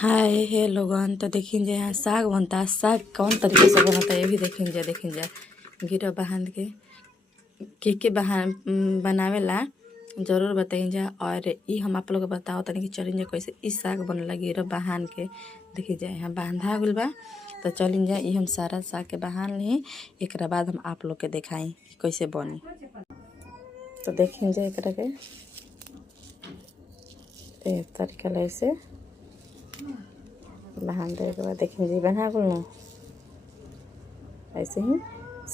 हाय हे लोगन। तो देखिन जे यहाँ साग बनता है। साग कौन तरीके से बनता है ये भी देखिन जा गिरा बांध के बनावेला जरूर बताइन जा। और ई हम आप लोग बताओ तनी कि चलिन जा कैसे ई साग बनला गिरा बांध के। देखिए जा यहाँ बांधा गुल बा। तो चलिन जा ई हम सारा साग के बांध ली। एक बाद हम आप लोग के दिखाई कैसे बनी। तो देखिन जा एक के तरीका ऐसे बांध के बाद देखिए जी बना गुल ऐसे ही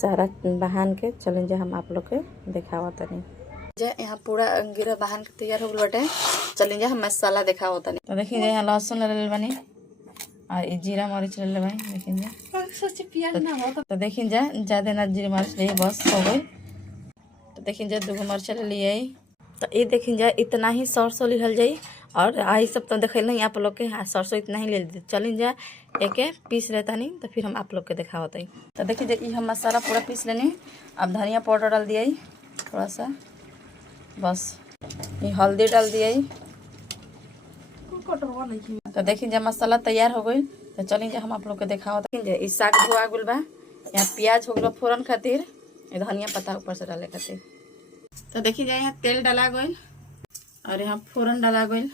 सारा बहान के चलें जा हम आप लोग के दिखावा तनी जा। यहाँ पूरा गिरा बहान के तैयार हो गल बाटे। चलें जा हम मसाला दिखावा तनी। तो देखिए जा यहाँ लहसुन ले ले बनी और जीरा मरीच ले ले बनी। देखिए जा तो देखिए जा ज्यादा ना जीरा मरीच ले बस हो गई। तो देखिए जा 2 मिर्चा ले लिए। तो ये देखिए जा इतना ही सरसों लिहल जाई। और आई सब तो देखे नहीं आप लोग के सरसों इतना ही ले ली। चलिन जा एक पीस रहता नहीं तो फिर हम आप लोग के देखा होता ही। तो देखिए ये हम मसाला पूरा पीस लेनी। अब धनिया पाउडर डाल दिया थोड़ा सा, बस ये हल्दी डाल दिया। तो देखिए जब मसाला तैयार हो गई तो चलिए जा हम आप लोग के देखा होता है। इस साग धोआ गुल बा। यहाँ प्याज हो गया फोरन खातिर, धनिया पत्ता ऊपर से डाले खातिर। तो देखिए जाए यहाँ तेल डाला गई और यहाँ फोरन डाला गई।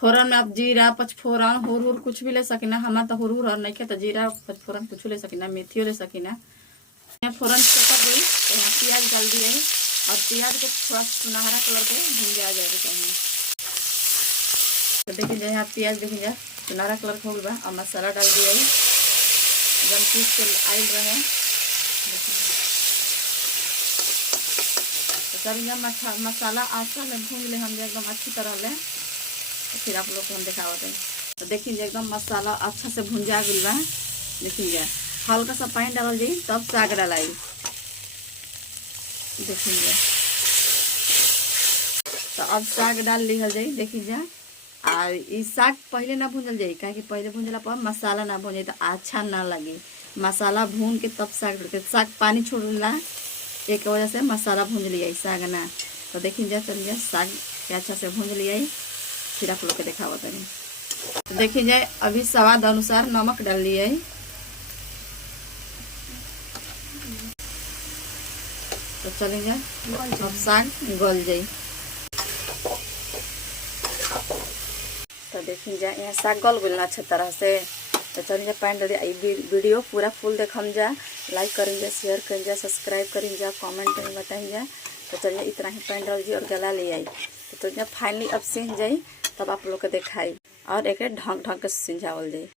फोरन में आप जीरा पचफोरन हुर कुछ भी ले सकिना। हमारा तो हुर नहीं खे तो जीरा पचफोरन कुछ ले सकिना, मेथियो ले सकिना। यहाँ फोरन पक गई तो यहाँ प्याज डाल दिए और प्याज को थोड़ा सुनहरा कलर के भूंजा आ जाएगा चाहिए। तो देखिए यहाँ प्याज देखिए जा सुनहरा कलर का हो गया और मसाला डाल दिया एकदम पीस के आयल रहे। तो चलिए मसाला आटा में भून ले हम एकदम अच्छी तरह ले। तो फिर आप लोग को हम दिखावते हैं। तो देखिए एकदम मसाला अच्छा से भुंजा गई बा। देखिए हल्का सा पानी डाल जाई तब साग डालाई। देखिए तो अब साग डाल लिहल जाई। देखिए जा और इस साग पहले ना भूंजल जाई काहे पहले भूंजला पर मसाला ना भूंजे तो अच्छा ना लगे। मसाला भून के तब साग डालते। साग पानी छोड़ला एक वजह से मसाला भूंज लिया साग ना। तो देखिए जा चलिए साग के अच्छा से भूंज लिया फिर आप लोग के देखा होता है। तो देखिए जाए अभी स्वाद अनुसार नमक डाल लिए। तो चलें जाए अब साग गल जाए। तो देखिए जाए यहाँ साग गल गल अच्छे तरह से। तो चलिए जा पानी डाल दिया। वीडियो पूरा फुल देखम जा, लाइक करें जा, शेयर करें जा, सब्सक्राइब करें जा, कमेंट में बताएं जा। तो चलिए इतना ही पानी डाल दी और गला ले आई। तो जब फाइनली अब सींच जाई तब आप लोग को दिखाई और एक ढंग से सिंझावल जाए।